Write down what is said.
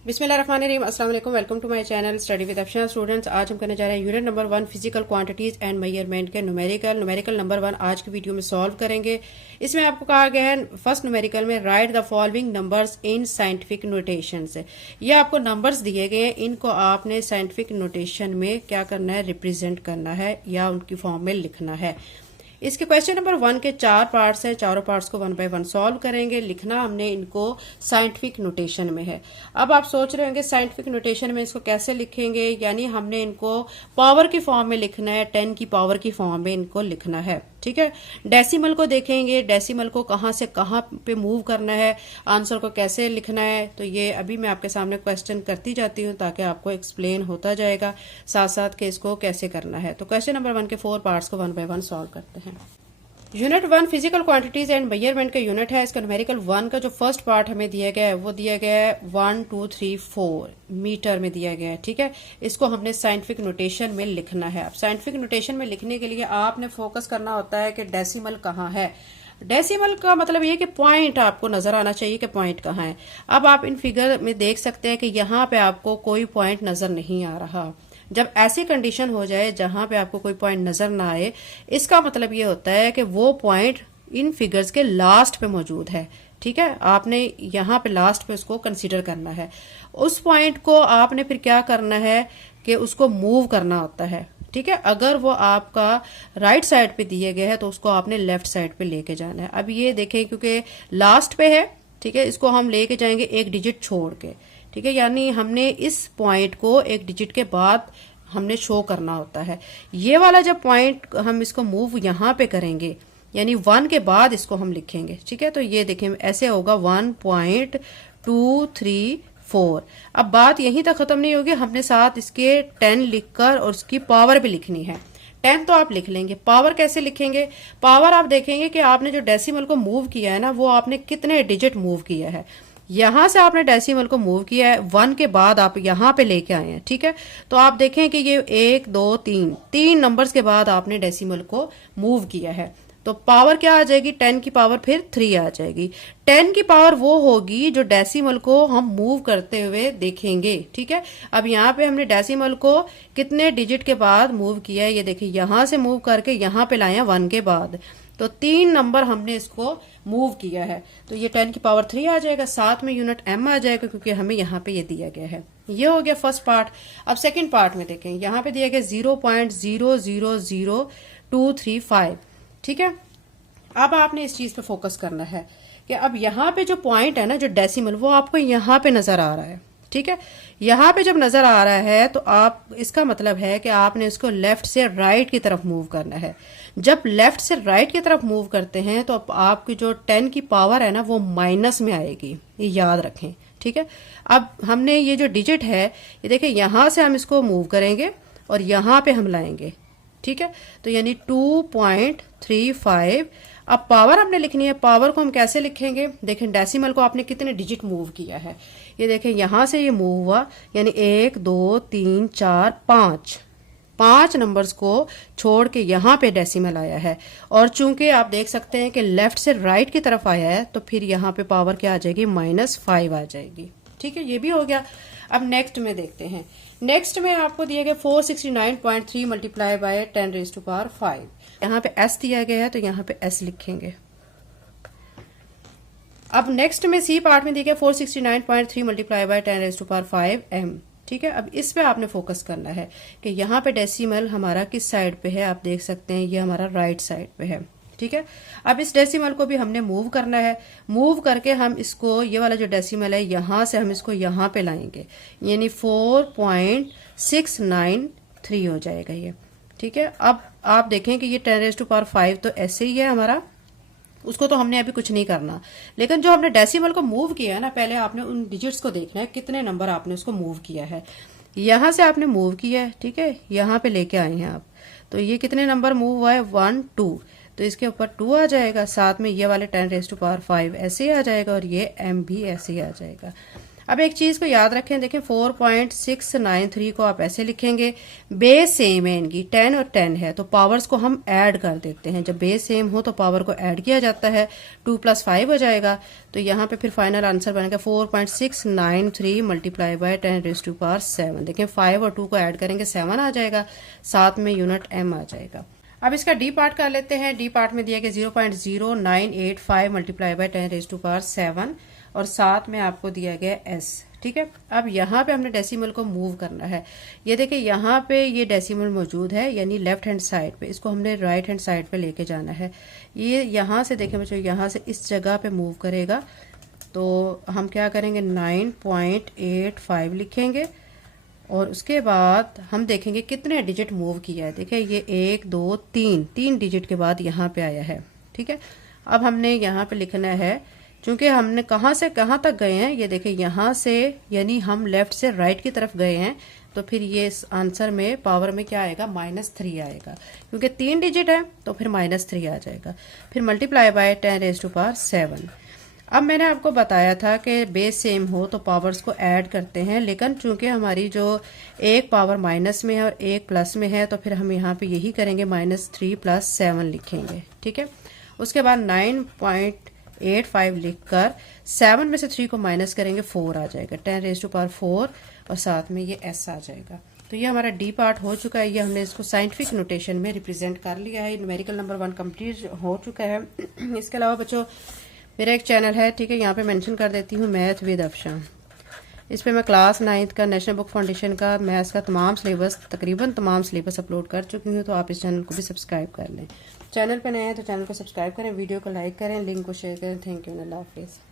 बिस्मिल्लाहिर्रहमानिर्रहीम, अस्सलाम वालेकुम। Welcome to my channel study with Afshan. Students, आज हम करने जा रहे हैं unit number 1 physical quantities and measurement के न्यूमेरिकल नंबर 1 आज की वीडियो में सॉल्व करेंगे। इसमें आपको कहा गया है फर्स्ट न्यूमेरिकल में right the following numbers in scientific notation से। ये आपको नंबर्स दिए गए हैं, इनको आपने साइंटिफिक नोटेशन में क्या करना है, रिप्रेजेंट करना है या उनकी फॉर्म में लिखना है। इसके क्वेश्चन नंबर 1 के 4 पार्ट्स हैं, चारों पार्ट्स को 1 बाय 1 सॉल्व करेंगे। लिखना हमने इनको साइंटिफिक नोटेशन में है। अब आप सोच रहे होंगे साइंटिफिक नोटेशन में इसको कैसे लिखेंगे, यानी हमने इनको पावर की फॉर्म में लिखना है, 10 की पावर की फॉर्म में इनको लिखना है। ठीक है, डेसिमल को देखेंगे, डेसिमल को कहां से कहां पे मूव करना है, आंसर को कैसे लिखना है। तो ये अभी मैं आपके सामने क्वेश्चन करती जाती हूँ ताकि आपको एक्सप्लेन होता जाएगा साथ साथ कि इसको कैसे करना है। तो क्वेश्चन नंबर 1 के 4 पार्ट्स को 1 बाय 1 सॉल्व करते हैं। Unit 1 physical quantities and measurement का यूनिट है। इसका न्यूमेरिकल 1 का जो फर्स्ट पार्ट हमें दिया गया है वो दिया गया है 1 2 3 4 मीटर में दिया गया है। ठीक है, इसको हमने साइंटिफिक नोटेशन में लिखना है। अब साइंटिफिक नोटेशन में लिखने के लिए आपने फोकस करना होता है कि डेसिमल कहाँ है। डेसिमल का मतलब ये कि पॉइंट आपको नजर आना चाहिए कि पॉइंट कहाँ है। अब आप इन फिगर में देख सकते हैं कि यहाँ पे आपको कोई पॉइंट नजर नहीं आ रहा। जब ऐसी कंडीशन हो जाए जहां पे आपको कोई पॉइंट नजर ना आए, इसका मतलब ये होता है कि वो पॉइंट इन फिगर्स के लास्ट पे मौजूद है। ठीक है, आपने यहाँ पे लास्ट पे उसको कंसीडर करना है। उस पॉइंट को आपने फिर क्या करना है कि उसको मूव करना होता है। ठीक है, अगर वो आपका राइट साइड पे दिए गए हैं तो उसको आपने लेफ्ट साइड पे लेके जाना है। अब ये देखें क्योंकि लास्ट पे है, ठीक है, इसको हम लेके जाएंगे एक डिजिट छोड़ के। ठीक है, यानी हमने इस पॉइंट को एक डिजिट के बाद हमने शो करना होता है। ये वाला जब पॉइंट हम इसको मूव यहाँ पे करेंगे, यानी 1 के बाद इसको हम लिखेंगे। ठीक है, तो ये देखें ऐसे होगा 1.234। अब बात यहीं तक खत्म नहीं होगी, हमने साथ इसके 10 लिखकर और उसकी पावर भी लिखनी है। 10 तो आप लिख लेंगे, पावर कैसे लिखेंगे। पावर आप देखेंगे कि आपने जो डेसिमल को मूव किया है ना, वो आपने कितने डिजिट मूव किया है। यहां से आपने डेसिमल को मूव किया है, 1 के बाद आप यहां पे लेके आए हैं। ठीक है, तो आप देखें कि ये 1 2 3 नंबर्स के बाद आपने डेसिमल को मूव किया है। तो पावर क्या आ जाएगी, 10 की पावर फिर 3 आ जाएगी। 10 की पावर वो होगी जो डेसिमल को हम मूव करते हुए देखेंगे। ठीक है, अब यहाँ पे हमने डेसिमल को कितने डिजिट के बाद मूव किया है, ये देखिए यहां से मूव करके यहाँ पे लाए हैं 1 के बाद। तो 3 नंबर हमने इसको मूव किया है, तो ये 10 की पावर 3 आ जाएगा, साथ में यूनिट m आ जाएगा क्योंकि हमें यहाँ पे ये दिया गया है। ये हो गया फर्स्ट पार्ट। अब सेकंड पार्ट में देखें, यहाँ पे दिया गया 0.000235। ठीक है, अब आपने इस चीज पे फोकस करना है कि अब यहाँ पे जो पॉइंट है ना, जो डेसिमल, वो आपको यहाँ पे नजर आ रहा है। ठीक है, यहाँ पे जब नजर आ रहा है तो आप, इसका मतलब है कि आपने इसको लेफ्ट से राइट की तरफ मूव करना है। जब लेफ्ट से राइट की तरफ मूव करते हैं तो आपकी जो 10 की पावर है ना, वो माइनस में आएगी, ये याद रखें। ठीक है, अब हमने ये जो डिजिट है, ये देखें यहां से हम इसको मूव करेंगे और यहां पे हम लाएंगे। ठीक है, तो यानी 2.35। अब पावर हमने लिखनी है। पावर को हम कैसे लिखेंगे, देखें डेसिमल को आपने कितने डिजिट मूव किया है, ये देखें यहां से ये मूव हुआ, यानी 1 2 3 4 5 नंबर्स को छोड़ के यहाँ पे डेसिमल आया है। और चूंकि आप देख सकते हैं कि लेफ्ट से राइट की तरफ आया है, तो फिर यहाँ पे पावर क्या आ जाएगी, -5 आ जाएगी। ठीक है, ये भी हो गया। अब नेक्स्ट में देखते हैं। नेक्स्ट में आपको दिया गया 469.3 मल्टीप्लाई बाय 10⁵। यहाँ पे s दिया गया है तो यहाँ पे s लिखेंगे। अब नेक्स्ट में सी पार्ट में दिया गया 469.3 मल्टीप्लाई बाय 10⁵ m। ठीक है, अब इस पे आपने फोकस करना है कि यहाँ पे डेसिमल हमारा किस साइड पे है। आप देख सकते हैं ये हमारा राइट साइड पे है। ठीक है, अब इस डेसिमल को भी हमने मूव करना है। मूव करके हम इसको, ये वाला जो डेसिमल है, यहाँ से हम इसको यहाँ पे लाएंगे, यानी 4.693 हो जाएगा ये। ठीक है, अब आप देखें कि ये 10⁵ तो ऐसे ही है हमारा, उसको तो हमने अभी कुछ नहीं करना। लेकिन जो हमने डेसिमल को मूव किया है ना, पहले आपने उन डिजिट्स को देखना है कितने नंबर आपने उसको मूव किया है। यहां से आपने मूव किया है, ठीक है, यहां पे लेके आए हैं आप, तो ये कितने नंबर मूव हुआ है, 1 2, तो इसके ऊपर 2 आ जाएगा, साथ में ये वाले 10⁵ ऐसे ही आ जाएगा और ये m भी ऐसे ही आ जाएगा। अब एक चीज को याद रखें, देखें 4.693 को आप ऐसे लिखेंगे, बेस सेम है इनकी 10 और 10 है तो पावर्स को हम ऐड कर देते हैं। जब बेस सेम हो तो पावर को ऐड किया जाता है, 2 + 5 हो जाएगा। तो यहाँ पे फिर फाइनल आंसर बनेगा 4.693 मल्टीप्लाई बाय 10⁻⁷। देखें 5 और 2 को ऐड करेंगे 7 आ जाएगा, साथ में यूनिट m आ जाएगा। अब इसका डी पार्ट कर लेते हैं। डी पार्ट में दिया गया 0.0985 मल्टीप्लाई बाय 10⁻⁷ और साथ में आपको दिया गया s। ठीक है, अब यहाँ पे हमने डेसिमल को मूव करना है। ये देखिए यहाँ पे ये डेसिमल मौजूद है यानी लेफ्ट हैंड साइड पे, इसको हमने राइट हैंड साइड पे लेके जाना है। ये यहाँ से देखें बच्चों, यहाँ से इस जगह पे मूव करेगा तो हम क्या करेंगे 9.85 लिखेंगे और उसके बाद हम देखेंगे कितने डिजिट मूव किया है। देखिए ये 1 2 3 डिजिट के बाद यहाँ पे आया है। ठीक है, अब हमने यहाँ पे लिखना है, चूंकि हमने कहाँ से कहाँ तक गए हैं, ये देखिए यहाँ से यानी हम लेफ्ट से राइट की तरफ गए हैं तो फिर ये इस आंसर में पावर में क्या आएगा -3 आएगा, क्योंकि 3 डिजिट है तो फिर -3 आ जाएगा। फिर मल्टीप्लाई बाय 10⁻⁷। अब मैंने आपको बताया था कि बेस सेम हो तो पावर्स को ऐड करते हैं, लेकिन चूंकि हमारी जो एक पावर माइनस में है और एक प्लस में है तो फिर हम यहाँ पे यही करेंगे -3 + 7 लिखेंगे। ठीक है, उसके बाद 9.85 लिखकर 7 में से 3 को माइनस करेंगे 4 आ जाएगा, 10⁻⁴ और साथ में ये s आ जाएगा। तो ये हमारा डी पार्ट हो चुका है। ये हमने इसको साइंटिफिक नोटेशन में रिप्रेजेंट कर लिया है। न्यूमेरिकल नंबर 1 कंप्लीट हो चुका है। इसके अलावा बच्चों मेरा एक चैनल है, ठीक है, यहाँ पे मेंशन कर देती हूँ, मैथ विद अफशा। इस पे मैं क्लास 9th का नेशनल बुक फाउंडेशन का मैथ्स का तमाम सिलेबस, तकरीबन तमाम सिलेबस अपलोड कर चुकी हूँ, तो आप इस चैनल को भी सब्सक्राइब कर लें। चैनल पे नए हैं तो चैनल को सब्सक्राइब करें, वीडियो को लाइक करें, लिंक को शेयर करें। थैंक यू, अल्लाह हाफिज़।